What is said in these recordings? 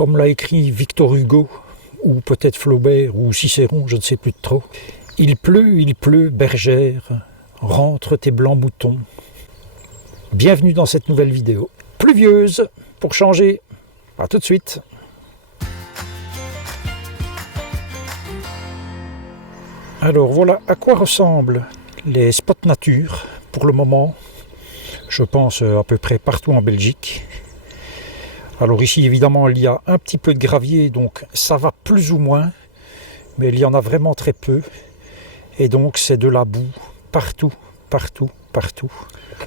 comme l'a écrit Victor Hugo, ou peut-être Flaubert, ou Cicéron, je ne sais plus de trop. Il pleut, bergère, rentre tes blancs moutons. Bienvenue dans cette nouvelle vidéo. Pluvieuse, pour changer. À tout de suite. Alors voilà à quoi ressemblent les spots nature pour le moment. Je pense à peu près partout en Belgique. Alors ici évidemment il y a un petit peu de gravier, donc ça va plus ou moins, mais il y en a vraiment très peu. Et donc c'est de la boue partout.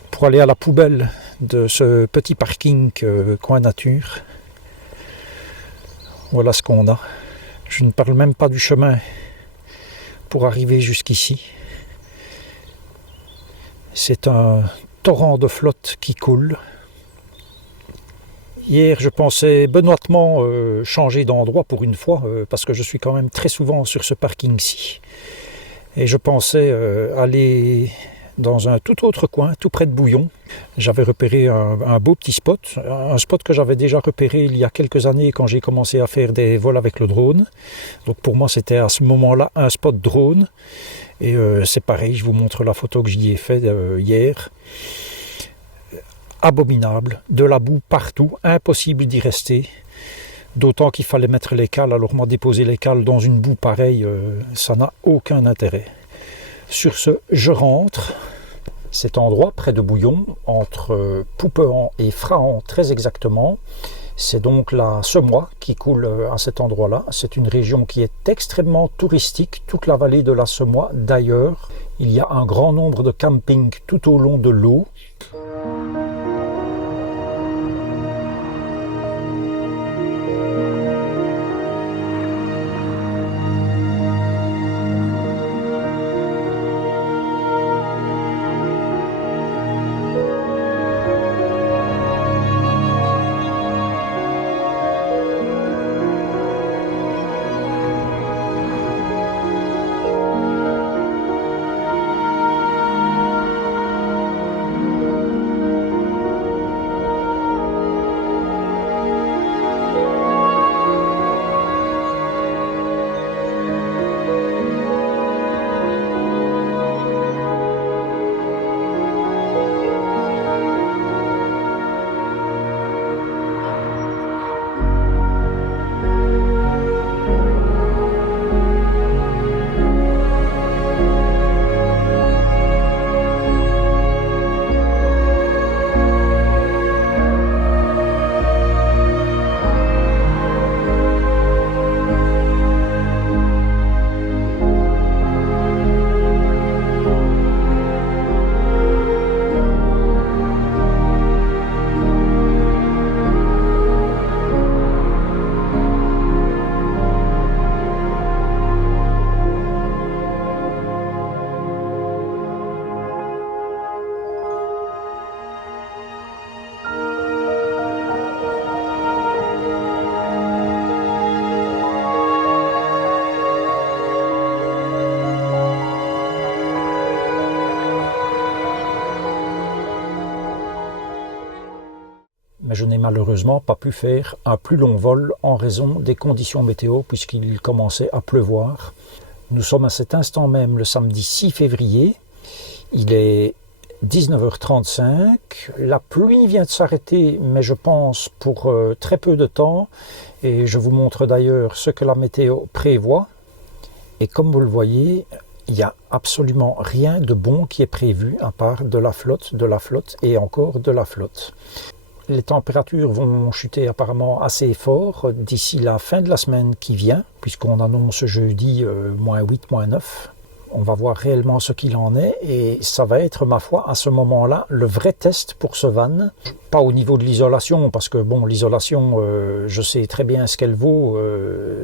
Pour aller à la poubelle de ce petit parking coin nature, voilà ce qu'on a. Je ne parle même pas du chemin pour arriver jusqu'ici. C'est un torrent de flotte qui coule. Hier, je pensais benoîtement changer d'endroit pour une fois, parce que je suis quand même très souvent sur ce parking-ci. Et je pensais aller dans un tout autre coin, tout près de Bouillon. J'avais repéré un beau petit spot, un spot que j'avais déjà repéré il y a quelques années quand j'ai commencé à faire des vols avec le drone. Donc pour moi, c'était à ce moment-là un spot drone. Et c'est pareil, je vous montre la photo que j'y ai faite hier. Abominable, de la boue partout, impossible d'y rester. D'autant qu'il fallait mettre les cales. Alors moi, déposer les cales dans une boue pareille, ça n'a aucun intérêt. Sur ce, je rentre. Cet endroit, près de Bouillon, entre Poupehan et Frahan très exactement, c'est donc la Semois qui coule à cet endroit-là. C'est une région qui est extrêmement touristique, toute la vallée de la Semois. D'ailleurs, il y a un grand nombre de campings tout au long de l'eau. Mais je n'ai malheureusement pas pu faire un plus long vol en raison des conditions météo puisqu'il commençait à pleuvoir. Nous sommes à cet instant même le samedi 6 février, il est 19h35, la pluie vient de s'arrêter mais je pense pour très peu de temps et je vous montre d'ailleurs ce que la météo prévoit. Et comme vous le voyez, il n'y a absolument rien de bon qui est prévu à part de la flotte et encore de la flotte. Les températures vont chuter apparemment assez fort d'ici la fin de la semaine qui vient, puisqu'on annonce jeudi -8, -9. On va voir réellement ce qu'il en est et ça va être, ma foi, à ce moment-là, le vrai test pour ce van. Pas au niveau de l'isolation, parce que bon, l'isolation, je sais très bien ce qu'elle vaut,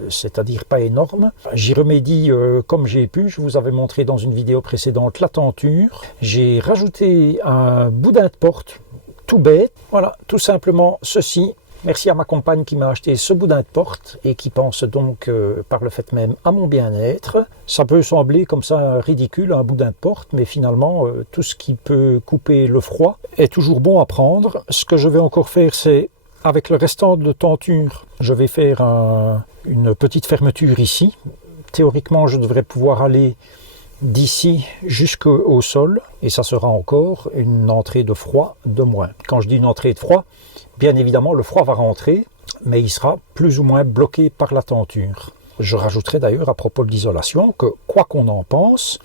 c'est-à-dire pas énorme. J'y remédie comme j'ai pu, je vous avais montré dans une vidéo précédente la tenture. J'ai rajouté un boudin de porte, tout bête, voilà, tout simplement ceci. Merci à ma compagne qui m'a acheté ce boudin de porte et qui pense donc par le fait même à mon bien-être. Ça peut sembler comme ça ridicule, un boudin de porte, mais finalement tout ce qui peut couper le froid est toujours bon à prendre. Ce que je vais encore faire, c'est avec le restant de tenture, je vais faire une petite fermeture ici. Théoriquement, je devrais pouvoir aller d'ici jusqu'au sol, et ça sera encore une entrée de froid de moins. Quand je dis une entrée de froid, bien évidemment, le froid va rentrer, mais il sera plus ou moins bloqué par la tenture. Je rajouterai d'ailleurs à propos de l'isolation que, quoi qu'on en pense,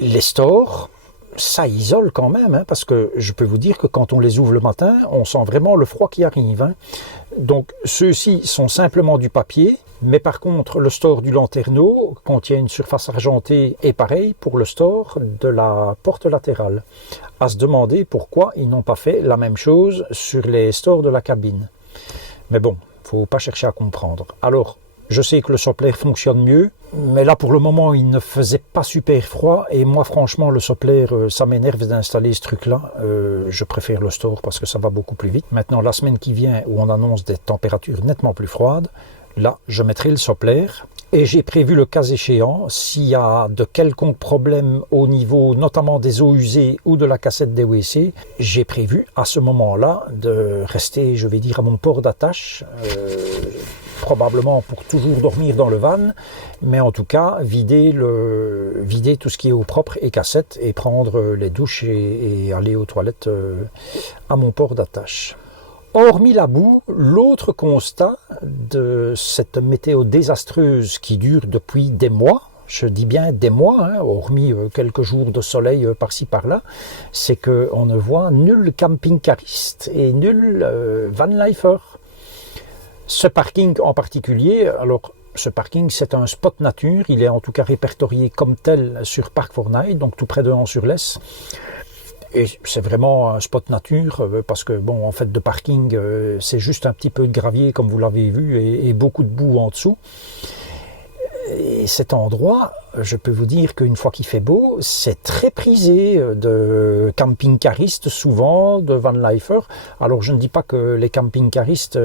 les stores, ça isole quand même, parce que je peux vous dire que quand on les ouvre le matin, on sent vraiment le froid qui arrive. Donc ceux-ci sont simplement du papier, mais par contre le store du lanterneau contient une surface argentée, et pareil pour le store de la porte latérale. À se demander pourquoi ils n'ont pas fait la même chose sur les stores de la cabine. Mais bon, faut pas chercher à comprendre. Alors, je sais que le Soplair fonctionne mieux, mais là pour le moment il ne faisait pas super froid, et moi franchement le Soplair, ça m'énerve d'installer ce truc là. Je préfère le store parce que ça va beaucoup plus vite. Maintenant la semaine qui vient où on annonce des températures nettement plus froides, là je mettrai le Soplair, et j'ai prévu le cas échéant, s'il y a de quelconques problèmes au niveau notamment des eaux usées ou de la cassette des WC, j'ai prévu à ce moment là de rester, je vais dire, à mon port d'attache, probablement pour toujours dormir dans le van, mais en tout cas vider tout ce qui est eau propre et cassette, et prendre les douches et aller aux toilettes à mon port d'attache. Hormis la boue, l'autre constat de cette météo désastreuse qui dure depuis des mois, je dis bien des mois, hormis quelques jours de soleil par-ci par-là, c'est qu'on ne voit nul camping-cariste et nul van-lifer. Ce parking en particulier, alors ce parking c'est un spot nature, il est en tout cas répertorié comme tel sur Park4Night, donc tout près de Hans-sur-Lesse. Et c'est vraiment un spot nature parce que bon, en fait de parking c'est juste un petit peu de gravier comme vous l'avez vu, et beaucoup de boue en dessous. Et cet endroit, je peux vous dire qu'une fois qu'il fait beau, c'est très prisé de camping-caristes, souvent de van-lifers. Alors je ne dis pas que les camping-caristes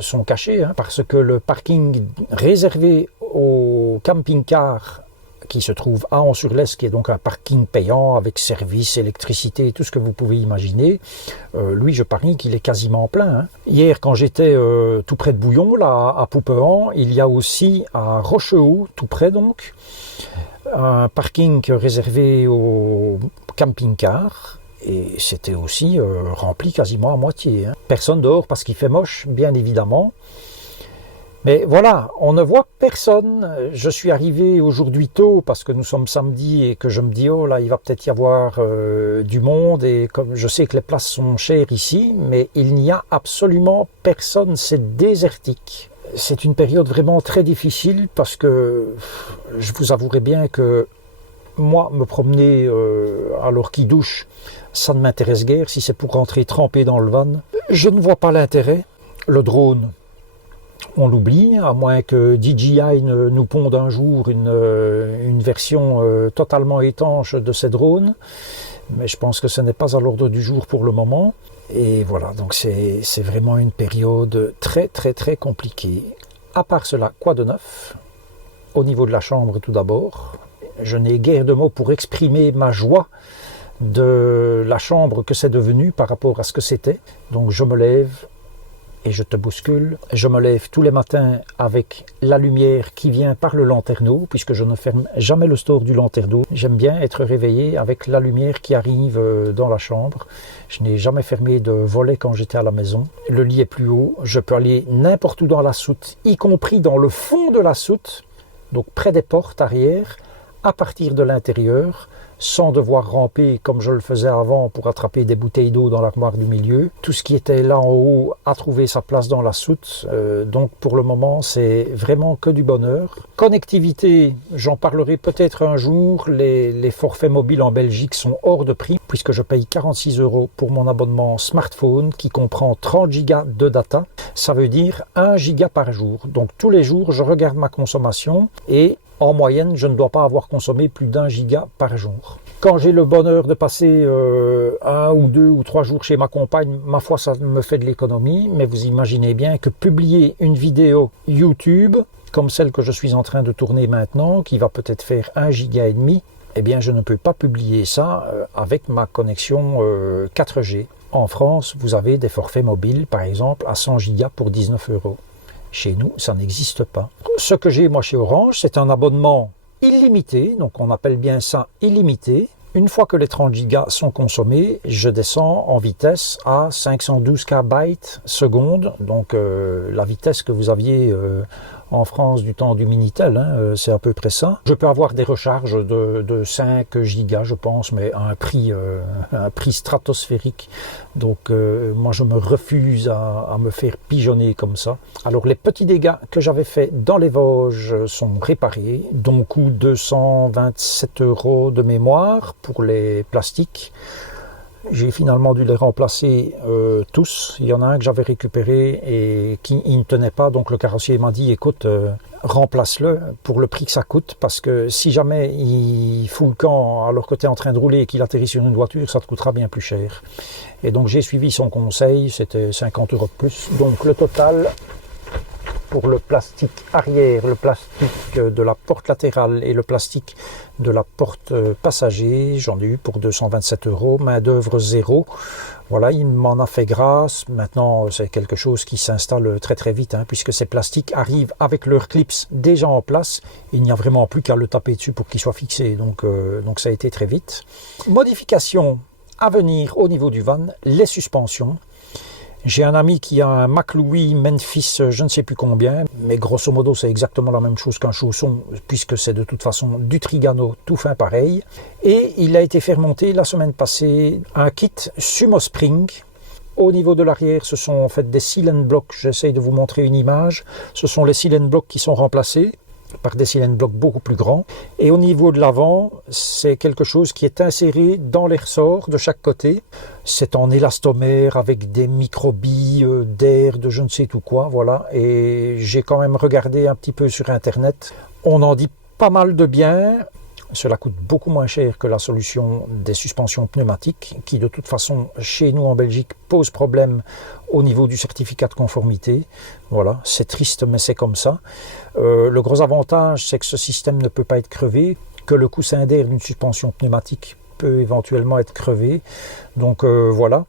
sont cachés, parce que le parking réservé aux camping-cars qui se trouve à Hans-sur-Lesse, qui est donc un parking payant avec service, électricité et tout ce que vous pouvez imaginer, lui je parie qu'il est quasiment plein. Hier quand j'étais tout près de Bouillon, là à Poupehan, il y a aussi à Rochehaut, tout près donc, un parking réservé aux camping-cars, et c'était aussi rempli quasiment à moitié. Personne dehors parce qu'il fait moche, bien évidemment. Mais voilà, on ne voit personne. Je suis arrivé aujourd'hui tôt parce que nous sommes samedi et que je me dis, oh là, il va peut-être y avoir du monde, et comme je sais que les places sont chères ici, mais il n'y a absolument personne, c'est désertique. C'est une période vraiment très difficile parce que je vous avouerai bien que moi, me promener alors qu'il douche, ça ne m'intéresse guère. Si c'est pour rentrer trempé dans le van, je ne vois pas l'intérêt. Le drone, on l'oublie, à moins que DJI nous ponde un jour une version totalement étanche de ces drones. Mais je pense que ce n'est pas à l'ordre du jour pour le moment. Et voilà, donc c'est vraiment une période très très très compliquée. À part cela, quoi de neuf? Au niveau de la chambre tout d'abord, je n'ai guère de mots pour exprimer ma joie de la chambre que c'est devenu par rapport à ce que c'était. Donc je me lève et je te bouscule. Je me lève tous les matins avec la lumière qui vient par le lanterneau, puisque je ne ferme jamais le store du lanterneau. J'aime bien être réveillé avec la lumière qui arrive dans la chambre. Je n'ai jamais fermé de volet quand j'étais à la maison. Le lit est plus haut. Je peux aller n'importe où dans la soute, y compris dans le fond de la soute, donc près des portes arrière, à partir de l'intérieur, sans devoir ramper comme je le faisais avant pour attraper des bouteilles d'eau dans l'armoire du milieu. Tout ce qui était là en haut a trouvé sa place dans la soute, donc pour le moment c'est vraiment que du bonheur. Connectivité, j'en parlerai peut-être un jour, les forfaits mobiles en Belgique sont hors de prix puisque je paye 46 € pour mon abonnement smartphone qui comprend 30 gigas de data, ça veut dire 1 giga par jour. Donc tous les jours je regarde ma consommation et en moyenne, je ne dois pas avoir consommé plus d'1 giga par jour. Quand j'ai le bonheur de passer 1 ou 2 ou 3 jours chez ma compagne, ma foi, ça me fait de l'économie. Mais vous imaginez bien que publier une vidéo YouTube, comme celle que je suis en train de tourner maintenant, qui va peut-être faire 1,5 giga, eh bien, je ne peux pas publier ça avec ma connexion 4G. En France, vous avez des forfaits mobiles, par exemple, à 100 Go pour 19 €. Chez nous, ça n'existe pas. Ce que j'ai, moi, chez Orange, c'est un abonnement illimité, donc on appelle bien ça illimité. Une fois que les 30 Go sont consommés, je descends en vitesse à 512 kb seconde, donc la vitesse que vous aviez en France du temps du Minitel, hein, c'est à peu près ça. Je peux avoir des recharges de 5 Go, je pense, mais à un prix stratosphérique. Donc moi, je me refuse à me faire pigeonner comme ça. Alors les petits dégâts que j'avais faits dans les Vosges sont réparés, dont coût 227 € de mémoire pour les plastiques. J'ai finalement dû les remplacer tous. Il y en a un que j'avais récupéré et qui ne tenait pas. Donc le carrossier m'a dit, écoute, remplace-le pour le prix que ça coûte. Parce que si jamais il fout le camp alors que tu es en train de rouler et qu'il atterrit sur une voiture, ça te coûtera bien plus cher. Et donc j'ai suivi son conseil, c'était 50 € de plus. Donc le total pour le plastique arrière, le plastique de la porte latérale et le plastique de la porte passager, j'en ai eu pour 227 €, main d'œuvre 0. Voilà, il m'en a fait grâce. Maintenant, c'est quelque chose qui s'installe très très vite, hein, puisque ces plastiques arrivent avec leurs clips déjà en place. Il n'y a vraiment plus qu'à le taper dessus pour qu'il soit fixé. Donc ça a été très vite. Modification à venir au niveau du van, les suspensions. J'ai un ami qui a un McLouis Memphis, je ne sais plus combien, mais grosso modo c'est exactement la même chose qu'un chausson, puisque c'est de toute façon du Trigano tout fin pareil. Et il a été fait remonter la semaine passée un kit Sumo Spring. Au niveau de l'arrière, ce sont en fait des seal and block. J'essaye de vous montrer une image. Ce sont les seal and block qui sont remplacés par des seal and block beaucoup plus grands. Et au niveau de l'avant, c'est quelque chose qui est inséré dans les ressorts de chaque côté. C'est en élastomère avec des microbilles d'air, de je ne sais tout quoi, voilà. Et j'ai quand même regardé un petit peu sur Internet. On en dit pas mal de bien. Cela coûte beaucoup moins cher que la solution des suspensions pneumatiques, qui de toute façon, chez nous en Belgique, pose problème au niveau du certificat de conformité. Voilà, c'est triste, mais c'est comme ça. Le gros avantage, c'est que ce système ne peut pas être crevé, que le coussin d'air d'une suspension pneumatique peut éventuellement être crevé. Donc voilà.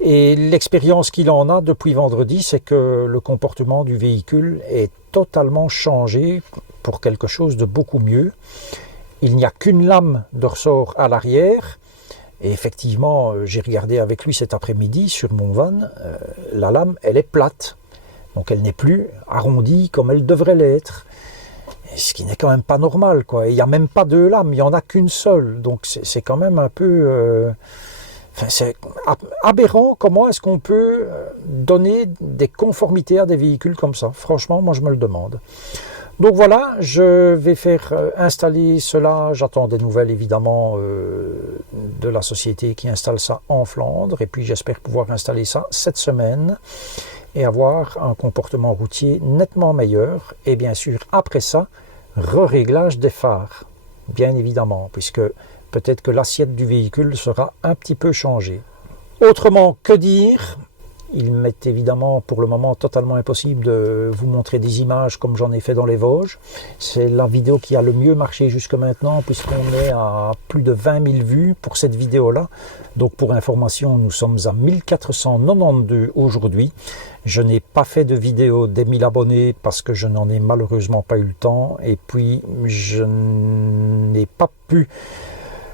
Et l'expérience qu'il en a depuis vendredi, c'est que le comportement du véhicule est totalement changé pour quelque chose de beaucoup mieux. Il n'y a qu'une lame de ressort à l'arrière. Et effectivement, j'ai regardé avec lui cet après-midi sur mon van. La lame, elle est plate. Donc elle n'est plus arrondie comme elle devrait l'être. Ce qui n'est quand même pas normal, quoi. Il n'y a même pas deux lames, il n'y en a qu'une seule. Donc c'est quand même un peu... c'est aberrant. Comment est-ce qu'on peut donner des conformités à des véhicules comme ça? Franchement, moi je me le demande. Donc voilà, je vais faire installer cela. J'attends des nouvelles évidemment de la société qui installe ça en Flandre. Et puis j'espère pouvoir installer ça cette semaine et avoir un comportement routier nettement meilleur. Et bien sûr, après ça, réglage des phares, bien évidemment, puisque peut-être que l'assiette du véhicule sera un petit peu changée. Autrement, que dire ? Il m'est évidemment pour le moment totalement impossible de vous montrer des images comme j'en ai fait dans les Vosges. C'est la vidéo qui a le mieux marché jusque maintenant puisqu'on est à plus de 20 000 vues pour cette vidéo-là. Donc pour information, nous sommes à 1492 aujourd'hui. Je n'ai pas fait de vidéo des 1000 abonnés parce que je n'en ai malheureusement pas eu le temps. Et puis je n'ai pas pu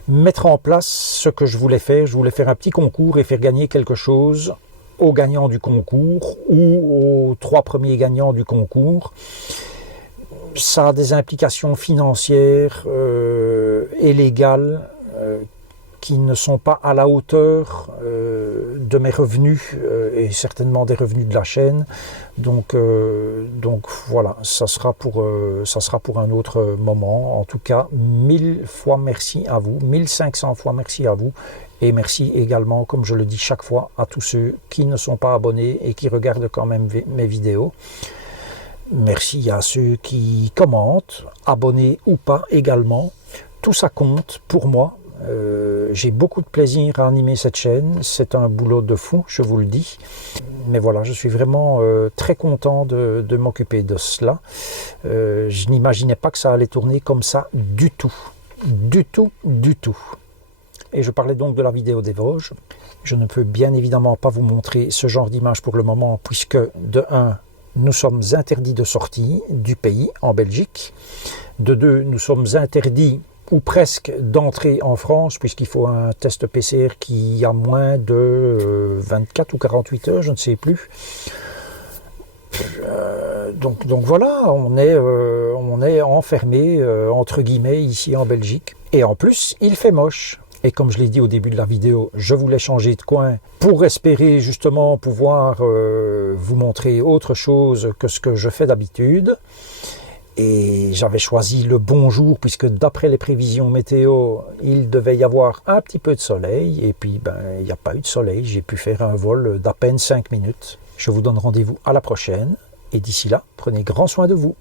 mettre en place ce que je voulais faire. Je voulais faire un petit concours et faire gagner quelque chose aux gagnants du concours ou aux 3 premiers gagnants du concours. Ça a des implications financières et légales qui ne sont pas à la hauteur de mes revenus et certainement des revenus de la chaîne. Donc voilà, ça sera pour un autre moment. En tout cas, 1000 fois merci à vous, 1500 fois merci à vous. Et merci également, comme je le dis chaque fois, à tous ceux qui ne sont pas abonnés et qui regardent quand même mes vidéos. Merci à ceux qui commentent, abonnés ou pas également. Tout ça compte pour moi. J'ai beaucoup de plaisir à animer cette chaîne. C'est un boulot de fou, je vous le dis. Mais voilà, je suis vraiment très content de m'occuper de cela. Je n'imaginais pas que ça allait tourner comme ça du tout. Du tout, du tout. Et je parlais donc de la vidéo des Vosges. Je ne peux bien évidemment pas vous montrer ce genre d'image pour le moment, puisque de 1, nous sommes interdits de sortie du pays, en Belgique. De 2, nous sommes interdits, ou presque, d'entrer en France, puisqu'il faut un test PCR qui a moins de 24 ou 48 heures, je ne sais plus. Donc voilà, on est enfermé, entre guillemets, ici en Belgique. Et en plus, il fait moche. Et comme je l'ai dit au début de la vidéo, je voulais changer de coin pour espérer justement pouvoir vous montrer autre chose que ce que je fais d'habitude. Et j'avais choisi le bon jour puisque d'après les prévisions météo, il devait y avoir un petit peu de soleil. Et puis, il n'y a pas eu de soleil. J'ai pu faire un vol d'à peine 5 minutes. Je vous donne rendez-vous à la prochaine. Et d'ici là, prenez grand soin de vous.